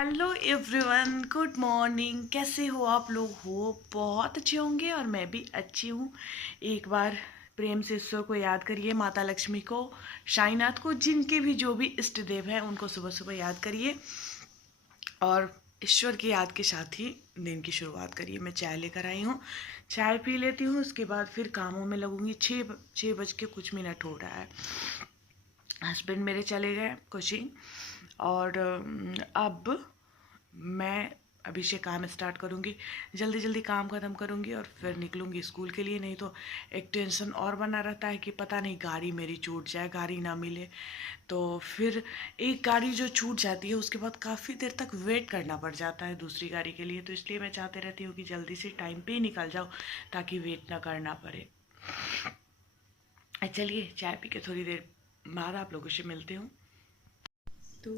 Hello everyone, good morning. कैसे हो आप लोग? हो बहुत अच्छे होंगे और मैं भी अच्छी हूँ। एक बार प्रेम से ईश्वर को याद करिए, माता लक्ष्मी को, साईनाथ को, जिनके भी जो भी इष्ट देव हैं उनको सुबह सुबह याद करिए और ईश्वर की याद के साथ ही दिन की शुरुआत करिए। मैं चाय लेकर आई हूँ, चाय पी लेती हूँ, उसके बाद फिर कामों में लगूंगी। 6 बज के कुछ मिनट हो रहा है। हस्बैंड मेरे चले गए कोचिंग और अब मैं अभी से काम स्टार्ट करूँगी। जल्दी जल्दी काम ख़त्म करूँगी और फिर निकलूँगी स्कूल के लिए। नहीं तो एक टेंशन और बना रहता है कि पता नहीं गाड़ी मेरी छूट जाए, गाड़ी ना मिले। तो फिर एक गाड़ी जो छूट जाती है उसके बाद काफ़ी देर तक वेट करना पड़ जाता है दूसरी गाड़ी के लिए। तो इसलिए मैं चाहती रहती हूँ कि जल्दी से टाइम पे ही निकल जाओ ताकि वेट ना करना पड़े। चलिए चाय पी के थोड़ी देर बाद आप लोगों से मिलती हूँ। तो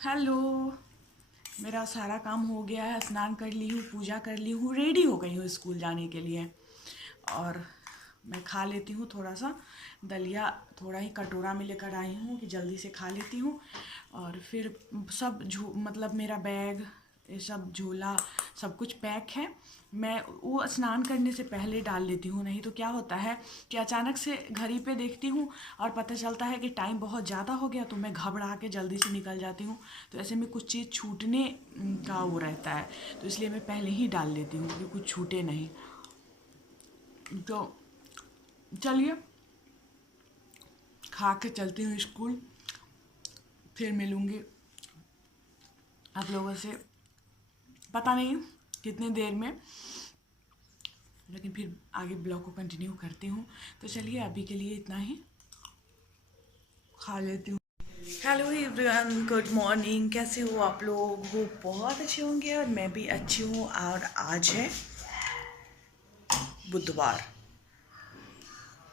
हेलो, मेरा सारा काम हो गया है। स्नान कर ली हूँ, पूजा कर ली हूँ, रेडी हो गई हूँ स्कूल जाने के लिए। और मैं खा लेती हूँ थोड़ा सा दलिया, थोड़ा ही कटोरा में लेकर आई हूँ कि जल्दी से खा लेती हूँ। और फिर सब मतलब मेरा बैग, ये सब झोला, सब कुछ पैक है। मैं वो स्नान करने से पहले डाल लेती हूँ, नहीं तो क्या होता है कि अचानक से घड़ी पे देखती हूँ और पता चलता है कि टाइम बहुत ज़्यादा हो गया, तो मैं घबरा के जल्दी से निकल जाती हूँ। तो ऐसे में कुछ चीज़ छूटने का वो रहता है, तो इसलिए मैं पहले ही डाल लेती हूँ कि कुछ छूटे नहीं। तो चलिए खा के चलती हूँ स्कूल, फिर मिलूँगी आप लोगों से पता नहीं कितने देर में, लेकिन फिर आगे ब्लॉग को कंटिन्यू करती हूँ। तो चलिए अभी के लिए इतना ही, खा लेती हूँ। Hello everyone, good morning. कैसे हो आप लोग? हो बहुत अच्छे होंगे और मैं भी अच्छी हूँ। और आज है बुधवार।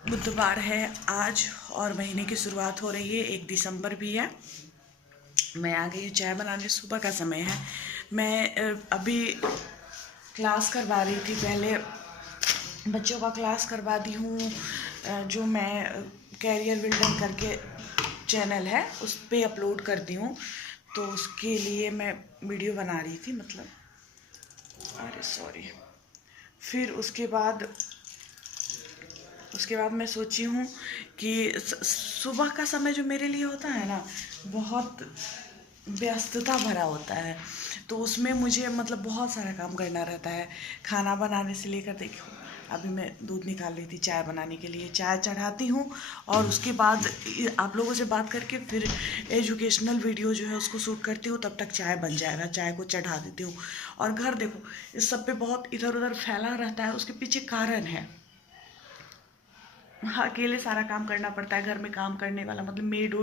बुधवार है आज और महीने की शुरुआत हो रही है। 1 दिसंबर भी है। मैं आ गई हूँ चाय बनाने, सुबह का समय है। मैं अभी क्लास करवा रही थी, पहले बच्चों का क्लास करवा दी हूँ। जो मैं कैरियर बिल्डर करके चैनल है उस पर अपलोड करती हूँ, तो उसके लिए मैं वीडियो बना रही थी, मतलब अरे सॉरी। फिर उसके बाद मैं सोची हूँ कि सुबह का समय जो मेरे लिए होता है ना, बहुत व्यस्तता भरा होता है। तो उसमें मुझे मतलब बहुत सारा काम करना रहता है, खाना बनाने से लेकर। देखो अभी मैं दूध निकाल रही थी चाय बनाने के लिए, चाय चढ़ाती हूँ और उसके बाद आप लोगों से बात करके फिर एजुकेशनल वीडियो जो है उसको शूट करती हूँ। तब तक चाय बन जाएगा, चाय को चढ़ा देती हूँ। और घर देखो इस सब पे बहुत इधर उधर फैला रहता है, उसके पीछे कारण है। हाँ, अकेले सारा काम करना पड़ता है। घर में काम करने वाला मतलब मेड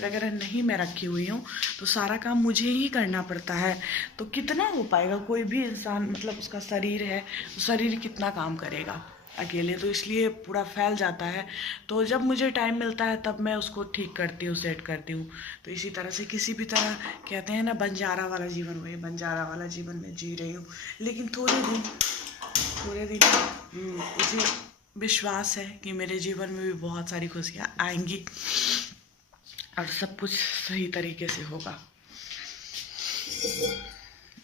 वगैरह नहीं मैं रखी हुई हूँ, तो सारा काम मुझे ही करना पड़ता है। तो कितना हो पाएगा? कोई भी इंसान मतलब उसका शरीर है, तो शरीर कितना काम करेगा अकेले? तो इसलिए पूरा फैल जाता है। तो जब मुझे टाइम मिलता है तब मैं उसको ठीक करती हूँ, सेट करती हूँ। तो इसी तरह से किसी भी तरह, कहते हैं ना बंजारा वाला जीवन, वही बंजारा वाला जीवन मैं जी रही हूँ। लेकिन थोड़े दिन मुझे विश्वास है कि मेरे जीवन में भी बहुत सारी खुशियाँ आएंगी और सब कुछ सही तरीके से होगा।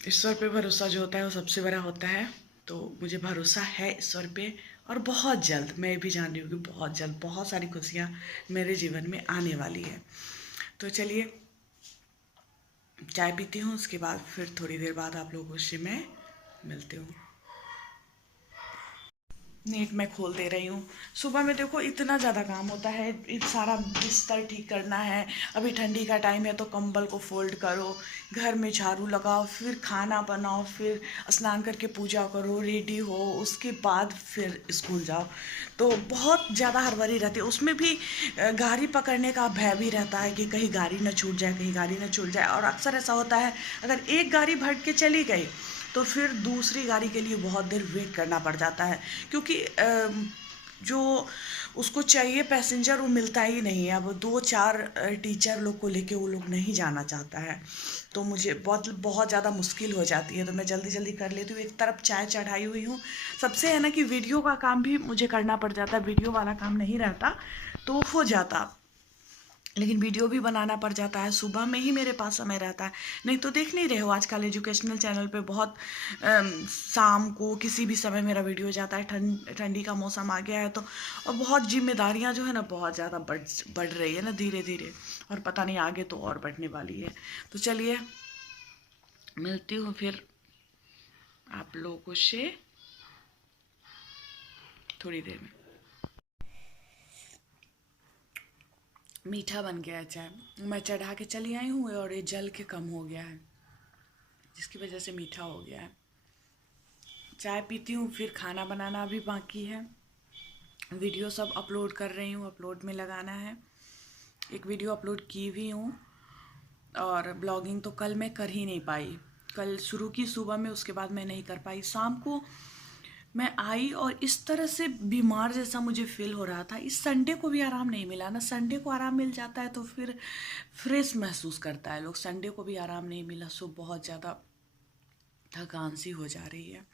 ईश्वर पे भरोसा जो होता है वो सबसे बड़ा होता है। तो मुझे भरोसा है ईश्वर पे, और बहुत जल्द, मैं भी जान रही हूँ कि बहुत जल्द बहुत सारी खुशियाँ मेरे जीवन में आने वाली है। तो चलिए चाय पीती हूँ, उसके बाद फिर थोड़ी देर बाद आप लोगों से मैं मिलती हूँ। नेट मैं खोल दे रही हूँ। सुबह में देखो इतना ज़्यादा काम होता है, सारा बिस्तर ठीक करना है। अभी ठंडी का टाइम है तो कंबल को फोल्ड करो, घर में झाड़ू लगाओ, फिर खाना बनाओ, फिर स्नान करके पूजा करो, रेडी हो, उसके बाद फिर स्कूल जाओ। तो बहुत ज़्यादा हड़बड़ी रहती है। उसमें भी गाड़ी पकड़ने का भय भी रहता है कि कहीं गाड़ी न छूट जाए, कहीं गाड़ी न छूट जाए। और अक्सर ऐसा होता है, अगर एक गाड़ी भटक के चली गई तो फिर दूसरी गाड़ी के लिए बहुत देर वेट करना पड़ जाता है, क्योंकि जो उसको चाहिए पैसेंजर वो मिलता ही नहीं है। अब 2-4 टीचर लोग को लेके वो लोग नहीं जाना चाहता है, तो मुझे बहुत बहुत ज़्यादा मुश्किल हो जाती है। तो मैं जल्दी जल्दी कर लेती हूँ। एक तरफ चाय चढ़ाई हुई हूँ। सबसे है ना कि वीडियो का काम भी मुझे करना पड़ जाता है, वीडियो वाला काम नहीं रहता तो हो जाता, लेकिन वीडियो भी बनाना पड़ जाता है। सुबह में ही मेरे पास समय रहता है, नहीं तो देख नहीं रहे हो आजकल एजुकेशनल चैनल पे बहुत शाम को किसी भी समय मेरा वीडियो जाता है। ठंडी का मौसम आ गया है तो, और बहुत जिम्मेदारियां जो है ना बहुत ज़्यादा बढ़ रही है ना धीरे धीरे, और पता नहीं आगे तो और बढ़ने वाली है। तो चलिए मिलती हूँ फिर आप लोगों से थोड़ी देर में। मीठा बन गया है चाय, मैं चढ़ा के चली आई हूँ और ये जल के कम हो गया है, जिसकी वजह से मीठा हो गया है। चाय पीती हूँ, फिर खाना बनाना भी बाकी है। वीडियो सब अपलोड कर रही हूँ, अपलोड में लगाना है। एक वीडियो अपलोड की भी हूँ, और ब्लॉगिंग तो कल मैं कर ही नहीं पाई। कल शुरू की सुबह में, उसके बाद मैं नहीं कर पाई। शाम को मैं आई और इस तरह से बीमार जैसा मुझे फील हो रहा था। इस संडे को भी आराम नहीं मिला ना। संडे को आराम मिल जाता है तो फिर फ्रेश महसूस करता है लोग, संडे को भी आराम नहीं मिला, सो बहुत ज़्यादा थकान सी हो जा रही है।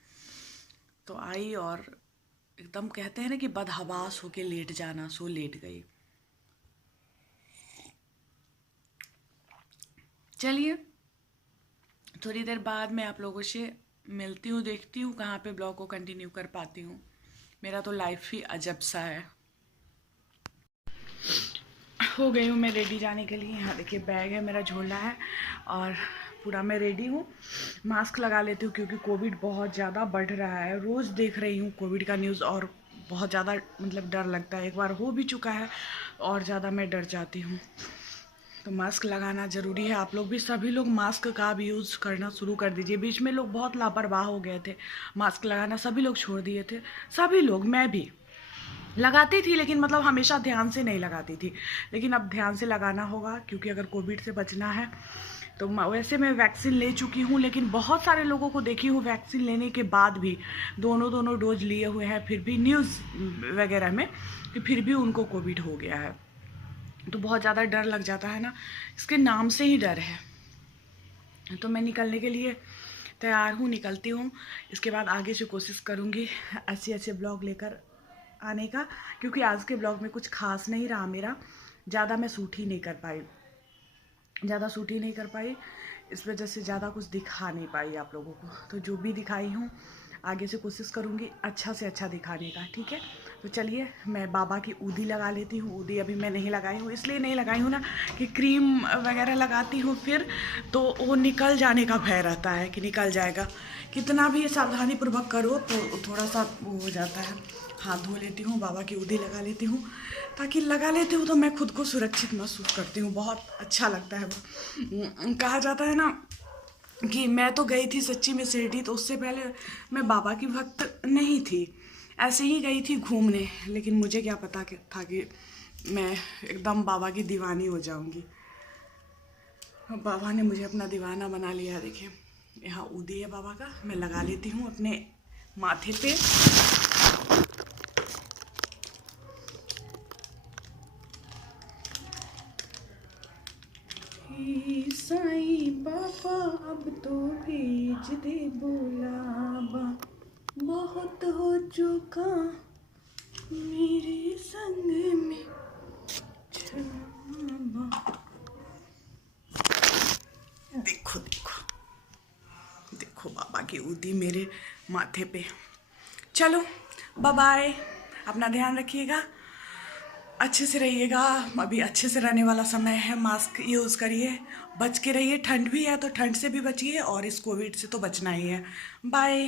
तो आई और एकदम कहते हैं ना कि बदहवास होके लेट जाना, सो लेट गई। चलिए थोड़ी देर बाद मैं आप लोगों से मिलती हूँ, देखती हूँ कहाँ पे ब्लॉग को कंटिन्यू कर पाती हूँ। मेरा तो लाइफ ही अजब सा है। हो गई हूँ मैं रेडी जाने के लिए। यहाँ देखिए बैग है मेरा, झोला है, और पूरा मैं रेडी हूँ। मास्क लगा लेती हूँ क्योंकि कोविड बहुत ज़्यादा बढ़ रहा है। रोज़ देख रही हूँ कोविड का न्यूज़, और बहुत ज़्यादा मतलब डर लगता है। एक बार हो भी चुका है और ज़्यादा मैं डर जाती हूँ, तो मास्क लगाना ज़रूरी है। आप लोग भी, सभी लोग मास्क का भी यूज़ करना शुरू कर दीजिए। बीच में लोग बहुत लापरवाह हो गए थे, मास्क लगाना सभी लोग छोड़ दिए थे। सभी लोग, मैं भी लगाती थी, लेकिन मतलब हमेशा ध्यान से नहीं लगाती थी। लेकिन अब ध्यान से लगाना होगा, क्योंकि अगर कोविड से बचना है तो वैसे मैं वैक्सीन ले चुकी हूँ, लेकिन बहुत सारे लोगों को देखी हूँ वैक्सीन लेने के बाद भी दोनों डोज लिए हुए हैं, फिर भी न्यूज़ वगैरह में कि फिर भी उनको कोविड हो गया है। तो बहुत ज़्यादा डर लग जाता है ना, इसके नाम से ही डर है। तो मैं निकलने के लिए तैयार हूँ, निकलती हूँ। इसके बाद आगे से कोशिश करूँगी अच्छे अच्छे ब्लॉग लेकर आने का, क्योंकि आज के ब्लॉग में कुछ खास नहीं रहा मेरा। ज़्यादा मैं शूट ही नहीं कर पाई, इस वजह से ज़्यादा कुछ दिखा नहीं पाई आप लोगों को। तो जो भी दिखाई हूँ आगे से कोशिश करूँगी अच्छा से अच्छा दिखाने का, ठीक है। तो चलिए मैं बाबा की ऊदी लगा लेती हूँ। ऊदी अभी मैं नहीं लगाई हूँ, इसलिए नहीं लगाई हूँ ना कि क्रीम वगैरह लगाती हूँ फिर तो वो निकल जाने का भय रहता है कि निकल जाएगा। कितना भी सावधानी पूर्वक करो तो थोड़ा सा वो हो जाता है। हाथ धो लेती हूँ, बाबा की ऊदी लगा लेती हूँ, ताकि लगा लेती हूँ तो मैं खुद को सुरक्षित महसूस करती हूँ। बहुत अच्छा लगता है वो। कहा जाता है ना कि मैं तो गई थी सच्ची में शिरडी, तो उससे पहले मैं बाबा की भक्त नहीं थी, ऐसे ही गई थी घूमने। लेकिन मुझे क्या पता था कि मैं एकदम बाबा की दीवानी हो जाऊंगी। बाबा ने मुझे अपना दीवाना बना लिया। देखिए यहाँ ऊदी है बाबा का, मैं लगा लेती हूँ अपने माथे पे। साईं बाबा अब तो भेज दे बुलावा, बहुत हो चुका मेरे संग में छलावा। देखो देखो देखो बाबा की ऊदी मेरे माथे पे। चलो बाय बाय, अपना ध्यान रखिएगा, अच्छे से रहिएगा। अभी अच्छे से रहने वाला समय है। मास्क यूज़ करिए, बच के रहिए। ठंड भी है तो ठंड से भी बचिए, और इस कोविड से तो बचना ही है। बाय।